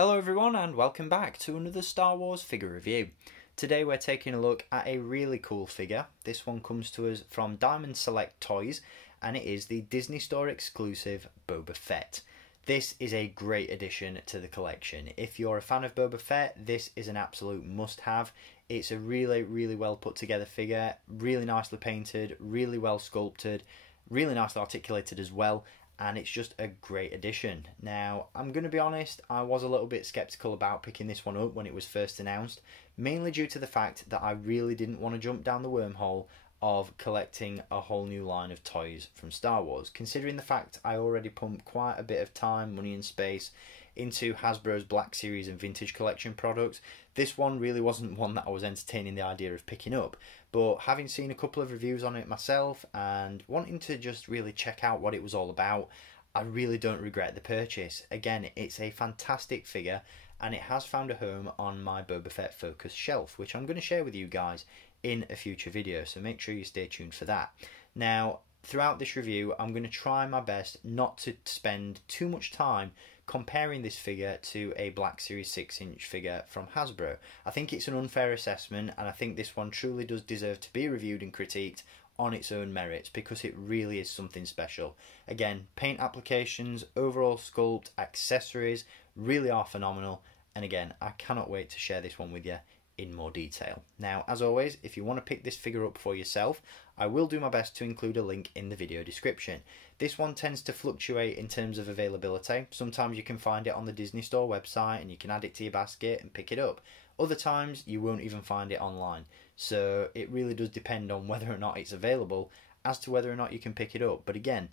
Hello everyone and welcome back to another Star Wars figure review. Today we're taking a look at a really cool figure. This one comes to us from Diamond Select Toys and it is the Disney Store exclusive Boba Fett. This is a great addition to the collection. If you're a fan of Boba Fett, this is an absolute must-have. It's a really well put together figure, really nicely painted, really well sculpted, really nicely articulated as well. And it's just a great addition. Now, I'm going to be honest, I was a little bit skeptical about picking this one up when it was first announced, mainly due to the fact that I really didn't want to jump down the wormhole of collecting a whole new line of toys from Star Wars, considering the fact I already pumped quite a bit of time, money and space into Hasbro's Black Series and Vintage Collection products. This one really wasn't one that I was entertaining the idea of picking up, but having seen a couple of reviews on it myself and wanting to just really check out what it was all about, I really don't regret the purchase. Again, it's a fantastic figure and it has found a home on my Boba Fett Focus shelf, which I'm going to share with you guys in a future video, so make sure you stay tuned for that. Now, throughout this review, I'm going to try my best not to spend too much time comparing this figure to a Black Series 6-inch figure from Hasbro. I think it's an unfair assessment and I think this one truly does deserve to be reviewed and critiqued on its own merits because it really is something special. Again, paint applications, overall sculpt, accessories really are phenomenal, and again, I cannot wait to share this one with you in more detail. Now, as always, if you want to pick this figure up for yourself, I will do my best to include a link in the video description. This one tends to fluctuate in terms of availability. Sometimes you can find it on the Disney Store website and you can add it to your basket and pick it up. Other times you won't even find it online. So it really does depend on whether or not it's available as to whether or not you can pick it up. But again,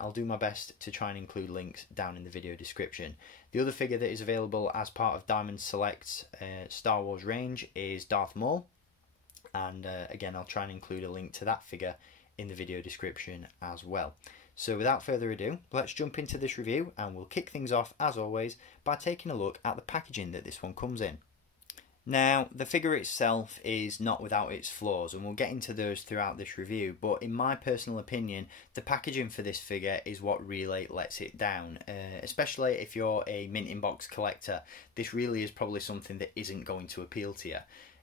I'll do my best to try and include links down in the video description. The other figure that is available as part of Diamond Select's Star Wars range is Darth Maul. And again, I'll try and include a link to that figure in the video description as well. So without further ado, let's jump into this review and we'll kick things off as always by taking a look at the packaging that this one comes in. Now, the figure itself is not without its flaws, and we'll get into those throughout this review, but in my personal opinion, the packaging for this figure is what really lets it down. Especially if you're a mint in box collector, this really is probably something that isn't going to appeal to you.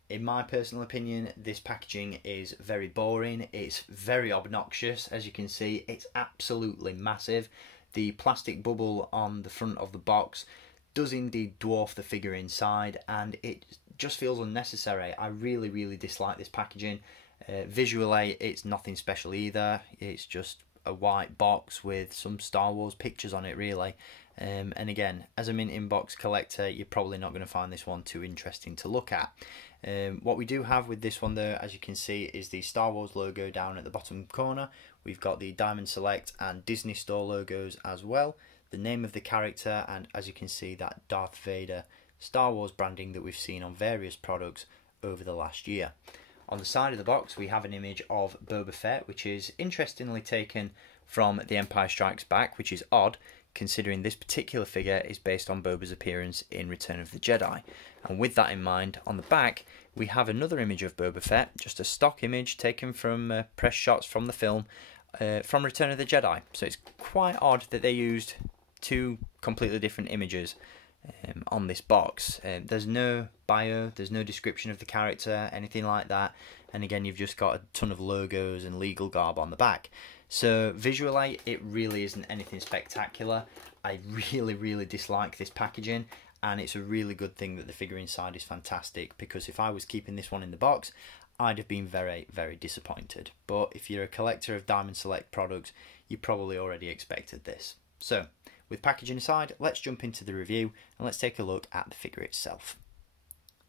In my personal opinion, this packaging is very boring, it's very obnoxious. As you can see, it's absolutely massive. The plastic bubble on the front of the box does indeed dwarf the figure inside, and it just feels unnecessary. I really dislike this packaging. Visually, it's nothing special either. It's just a white box with some Star Wars pictures on it, really. And again, as a mint in box collector, you're probably not going to find this one too interesting to look at. What we do have with this one though, as you can see, is the Star Wars logo down at the bottom corner. We've got the Diamond Select and Disney Store logos as well, the name of the character, and as you can see, that Darth Vader Star Wars branding that we've seen on various products over the last year. On the side of the box we have an image of Boba Fett, which is interestingly taken from The Empire Strikes Back, which is odd considering this particular figure is based on Boba's appearance in Return of the Jedi. And with that in mind, on the back we have another image of Boba Fett, just a stock image taken from press shots from the film from Return of the Jedi. So it's quite odd that they used two completely different images on this box. There's no bio, there's no description of the character, anything like that, and again you've just got a ton of logos and legal garb on the back. So visually it really isn't anything spectacular. I really dislike this packaging, and it's a really good thing that the figure inside is fantastic, because if I was keeping this one in the box I'd have been very disappointed. But if you're a collector of Diamond Select products, you probably already expected this. So with packaging aside, let's jump into the review and let's take a look at the figure itself.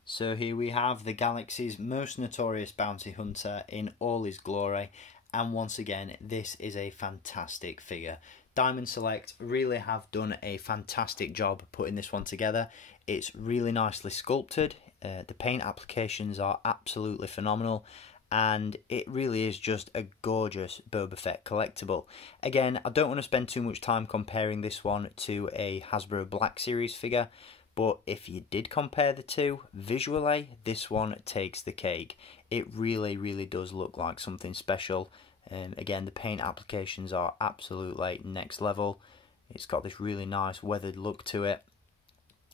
So here we have the galaxy's most notorious bounty hunter in all his glory, and once again this is a fantastic figure. Diamond Select really have done a fantastic job putting this one together. It's really nicely sculpted, the paint applications are absolutely phenomenal, and it really is just a gorgeous Boba Fett collectible. Again, I don't want to spend too much time comparing this one to a Hasbro Black Series figure, but if you did compare the two, visually this one takes the cake. It really does look like something special. Again, the paint applications are absolutely next level. It's got this really nice weathered look to it.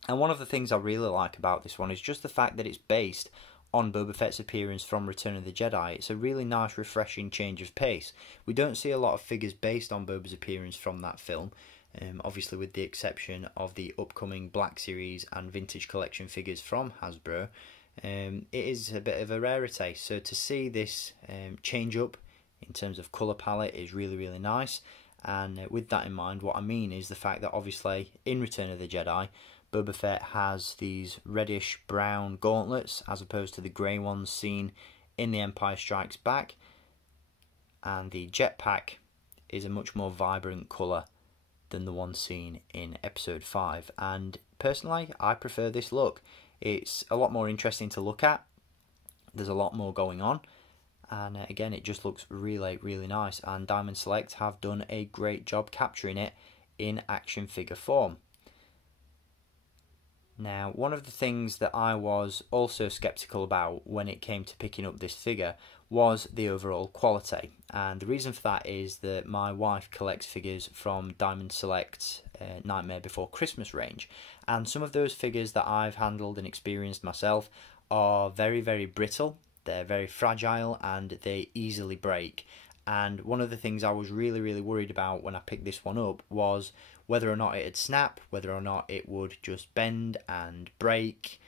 And one of the things I really like about this one is just the fact that it's based on Boba Fett's appearance from Return of the Jedi. It's a really nice, refreshing change of pace. We don't see a lot of figures based on Boba's appearance from that film, obviously with the exception of the upcoming Black Series and Vintage Collection figures from Hasbro. It is a bit of a rarity, so to see this change up in terms of colour palette is really, really nice. And with that in mind, what I mean is the fact that obviously in Return of the Jedi, Boba Fett has these reddish brown gauntlets as opposed to the grey ones seen in The Empire Strikes Back, and the jetpack is a much more vibrant colour than the one seen in Episode 5, and personally I prefer this look. It's a lot more interesting to look at, there's a lot more going on, and again it just looks really, really nice, and Diamond Select have done a great job capturing it in action figure form. Now, one of the things that I was also sceptical about when it came to picking up this figure was the overall quality, and the reason for that is that my wife collects figures from Diamond Select's Nightmare Before Christmas range, and some of those figures that I've handled and experienced myself are very, very brittle, they're very fragile, and they easily break. And one of the things I was really, really worried about when I picked this one up was whether or not it'd snap, whether or not it would just bend and break,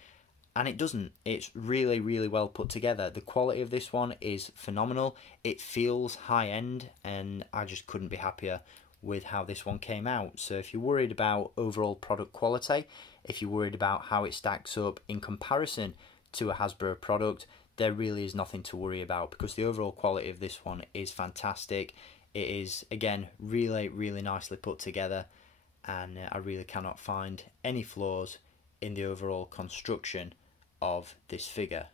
and it doesn't. It's really, really well put together. The quality of this one is phenomenal. It feels high-end, and I just couldn't be happier with how this one came out. So if you're worried about overall product quality, if you're worried about how it stacks up in comparison to a Hasbro product, there really is nothing to worry about, because the overall quality of this one is fantastic. It is, again, really, really nicely put together, and I really cannot find any flaws in the overall construction of this figure.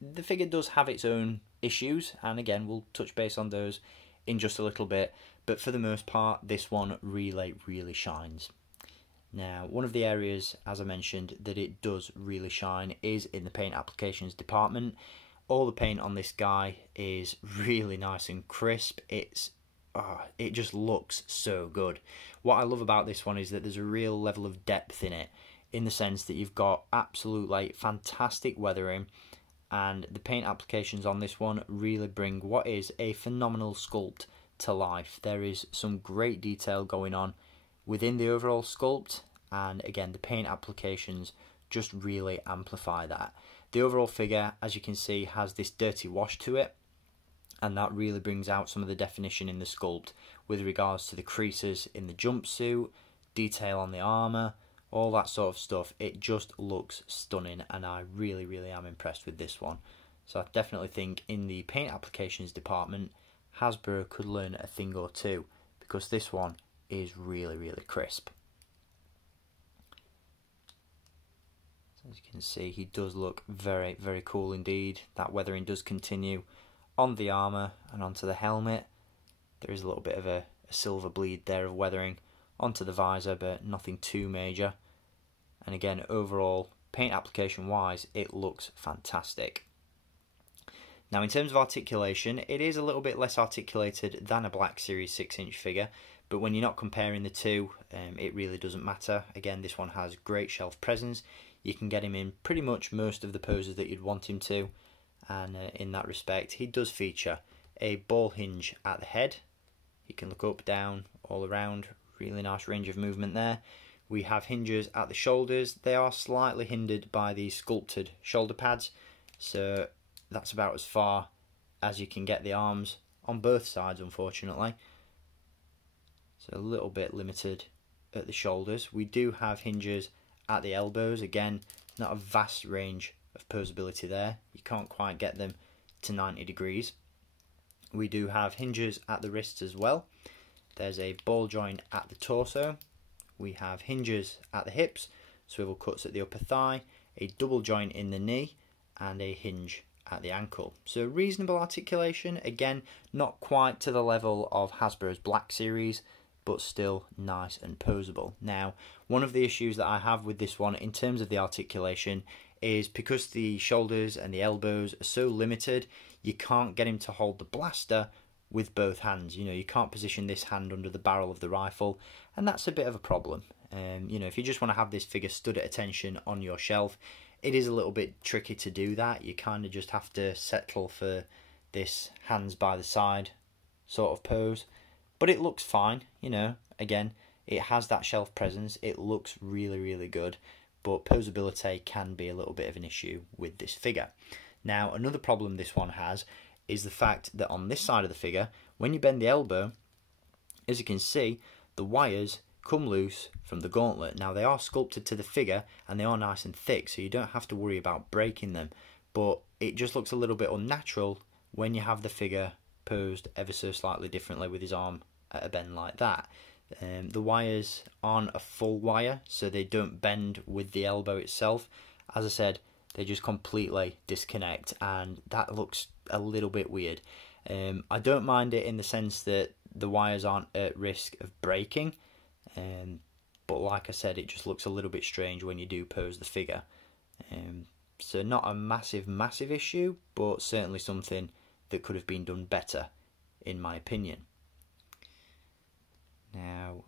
The figure does have its own issues, and again we'll touch base on those in just a little bit, but for the most part this one really, really shines. Now, one of the areas, as I mentioned, that it does really shine is in the paint applications department. All the paint on this guy is really nice and crisp. It just looks so good. What I love about this one is that there's a real level of depth in it, in the sense that you've got absolutely fantastic weathering, and the paint applications on this one really bring what is a phenomenal sculpt to life. There is some great detail going on within the overall sculpt, and again the paint applications just really amplify that. The overall figure, as you can see, has this dirty wash to it, and that really brings out some of the definition in the sculpt with regards to the creases in the jumpsuit, detail on the armour, all that sort of stuff. It just looks stunning, and I really, really am impressed with this one. So I definitely think in the paint applications department, Hasbro could learn a thing or two, because this one is really, really crisp. So as you can see, he does look very, very cool indeed. That weathering does continue on the armour and onto the helmet. There is a little bit of a silver bleed there of weathering onto the visor, but nothing too major. And again, overall, paint application wise, it looks fantastic. Now, in terms of articulation, it is a little bit less articulated than a Black Series 6-inch figure, but when you're not comparing the two, it really doesn't matter. Again, this one has great shelf presence. You can get him in pretty much most of the poses that you'd want him to, and in that respect, he does feature a ball hinge at the head. You can look up, down, all around. Really nice range of movement there. We have hinges at the shoulders. They are slightly hindered by the sculpted shoulder pads, so that's about as far as you can get the arms on both sides, unfortunately. So a little bit limited at the shoulders. We do have hinges at the elbows. Again, not a vast range of posability there. You can't quite get them to 90 degrees. We do have hinges at the wrists as well. There's a ball joint at the torso. We have hinges at the hips, swivel cuts at the upper thigh, a double joint in the knee, and a hinge at the ankle. So reasonable articulation, again, not quite to the level of Hasbro's Black Series, but still nice and posable. Now, one of the issues that I have with this one in terms of the articulation is because the shoulders and the elbows are so limited, you can't get him to hold the blaster with both hands. You know, you can't position this hand under the barrel of the rifle, and that's a bit of a problem. You know, if you just want to have this figure stood at attention on your shelf, it is a little bit tricky to do that. You kind of just have to settle for this hands by the side sort of pose, but it looks fine. You know, again, it has that shelf presence, it looks really, really good, but posability can be a little bit of an issue with this figure. Now, another problem this one has is the fact that on this side of the figure, when you bend the elbow, as you can see, the wires come loose from the gauntlet. Now, they are sculpted to the figure and they are nice and thick, so you don't have to worry about breaking them, but it just looks a little bit unnatural when you have the figure posed ever so slightly differently with his arm at a bend like that. The wires aren't a full wire, so they don't bend with the elbow itself. As I said, they just completely disconnect, and that looks a little bit weird. I don't mind it in the sense that the wires aren't at risk of breaking, but like I said, it just looks a little bit strange when you do pose the figure. So not a massive issue, but certainly something that could have been done better, in my opinion. Now,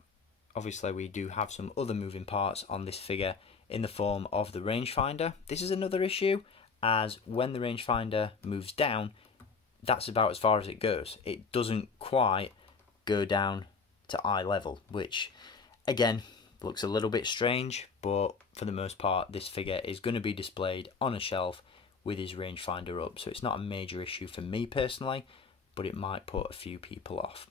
obviously we do have some other moving parts on this figure in the form of the rangefinder. This is another issue, as when the rangefinder moves down, that's about as far as it goes. It doesn't quite go down to eye level, which again looks a little bit strange, but for the most part this figure is going to be displayed on a shelf with his rangefinder up, so it's not a major issue for me personally, but it might put a few people off.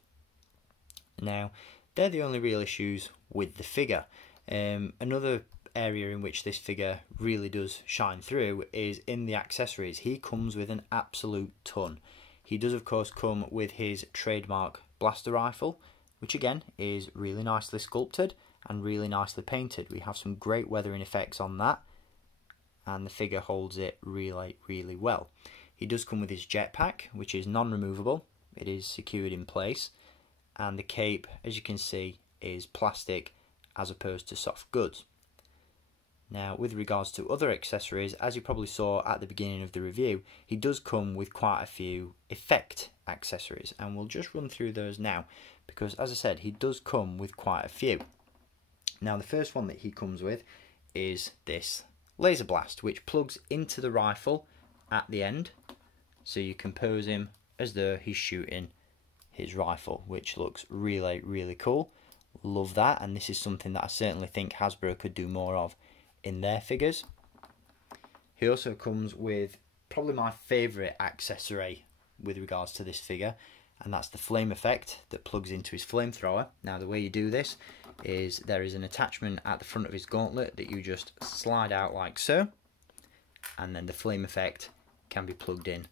Now, they're the only real issues with the figure. Another area in which this figure really does shine through is in the accessories. He comes with an absolute ton. He does of course come with his trademark blaster rifle, which again is really nicely sculpted and really nicely painted. We have some great weathering effects on that, and the figure holds it really well. He does come with his jetpack, which is non-removable. It is secured in place, and the cape, as you can see, is plastic as opposed to soft goods. Now, with regards to other accessories, as you probably saw at the beginning of the review, he does come with quite a few effect accessories, and we'll just run through those now, because as I said, he does come with quite a few. Now, the first one that he comes with is this laser blast, which plugs into the rifle at the end, so you can pose him as though he's shooting his rifle, which looks really cool. Love that, and this is something that I certainly think Hasbro could do more of in their figures. He also comes with probably my favourite accessory with regards to this figure, and that's the flame effect that plugs into his flamethrower. Now, the way you do this is there is an attachment at the front of his gauntlet that you just slide out like so, and then the flame effect can be plugged in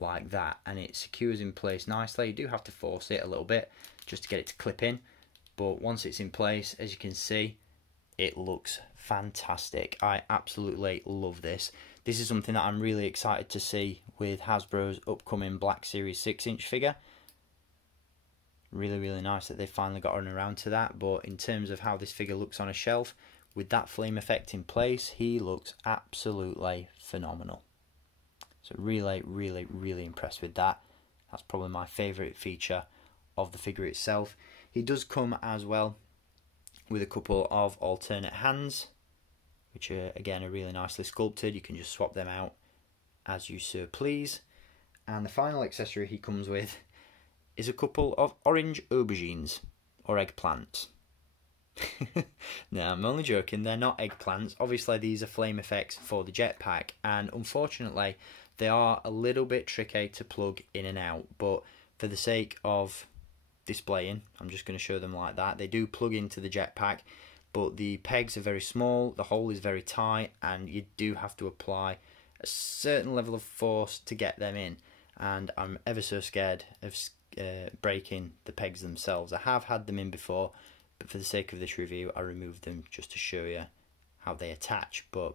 like that, and it secures in place nicely. You do have to force it a little bit just to get it to clip in, but once it's in place, as you can see, it looks fantastic. I absolutely love this. This is something that I'm really excited to see with Hasbro's upcoming Black Series 6-inch figure. Really nice that they finally got around to that, but in terms of how this figure looks on a shelf, with that flame effect in place, he looks absolutely phenomenal. So really impressed with that. That's probably my favourite feature of the figure itself. He does come as well with a couple of alternate hands, which are again are really nicely sculpted. You can just swap them out as you so please. And the final accessory he comes with is a couple of orange aubergines, or eggplants. No, I'm only joking, they're not eggplants. Obviously these are flame effects for the jetpack, and unfortunately they are a little bit tricky to plug in and out, but for the sake of displaying, I'm just going to show them like that. They do plug into the jetpack, but the pegs are very small, the hole is very tight, and you do have to apply a certain level of force to get them in, and I'm ever so scared of breaking the pegs themselves. I have had them in before, but for the sake of this review I removed them just to show you how they attach. But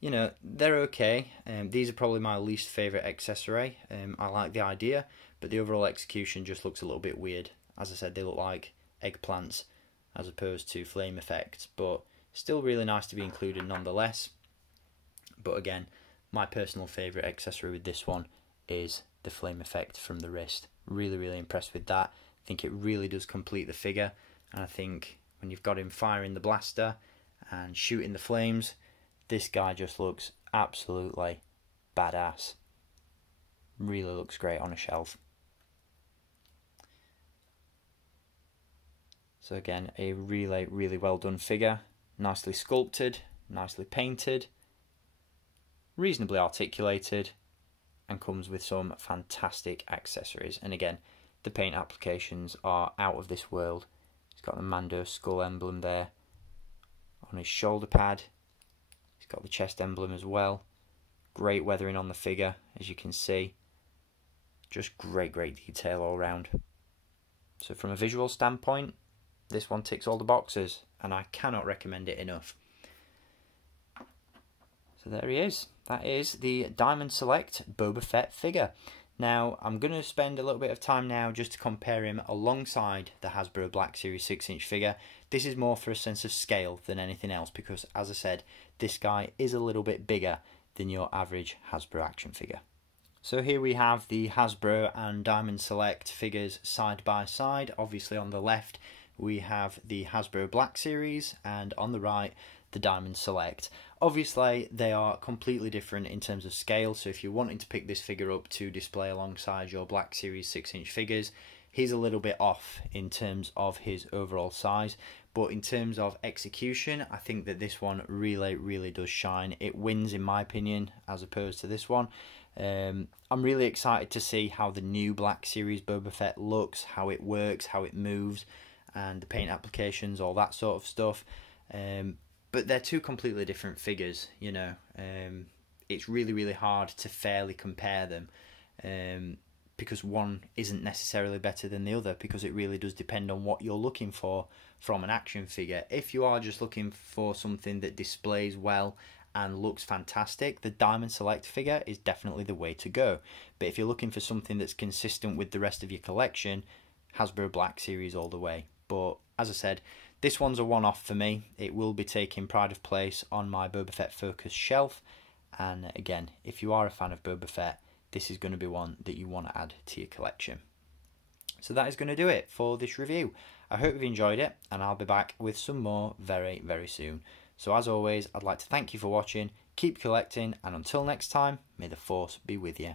you know, they're okay. These are probably my least favourite accessory. I like the idea, but the overall execution just looks a little bit weird. As I said, they look like eggplants as opposed to flame effects, but still really nice to be included nonetheless. But again, my personal favourite accessory with this one is the flame effect from the wrist. Really impressed with that. I think it really does complete the figure, and I think when you've got him firing the blaster and shooting the flames, this guy just looks absolutely badass. Really looks great on a shelf. So again, a really well done figure, nicely sculpted, nicely painted, reasonably articulated, and comes with some fantastic accessories. And again, the paint applications are out of this world. He's got the Mando skull emblem there on his shoulder pad. He's got the chest emblem as well. Great weathering on the figure, as you can see. Just great detail all round. So from a visual standpoint, this one ticks all the boxes, and I cannot recommend it enough. So there he is. That is the Diamond Select Boba Fett figure. Now, I'm going to spend a little bit of time now just to compare him alongside the Hasbro Black Series 6-inch figure. This is more for a sense of scale than anything else, because, as I said, this guy is a little bit bigger than your average Hasbro action figure. So here we have the Hasbro and Diamond Select figures side by side. Obviously on the left we have the Hasbro Black Series, and on the right the Diamond Select. Obviously they are completely different in terms of scale, so if you're wanting to pick this figure up to display alongside your Black Series 6-inch figures, he's a little bit off in terms of his overall size. But in terms of execution, I think that this one really does shine. It wins in my opinion as opposed to this one. I'm really excited to see how the new Black Series Boba Fett looks, how it works, how it moves, and the paint applications, all that sort of stuff. But they're two completely different figures, you know. It's really hard to fairly compare them, because one isn't necessarily better than the other, because it really does depend on what you're looking for from an action figure. If you are just looking for something that displays well and looks fantastic, the Diamond Select figure is definitely the way to go. But if you're looking for something that's consistent with the rest of your collection, Hasbro Black Series all the way. But as I said, this one's a one-off for me. It will be taking pride of place on my Boba Fett Focus shelf. And again, if you are a fan of Boba Fett, this is going to be one that you want to add to your collection. So that is going to do it for this review. I hope you've enjoyed it, and I'll be back with some more very soon. So as always, I'd like to thank you for watching, keep collecting, and until next time, may the Force be with you.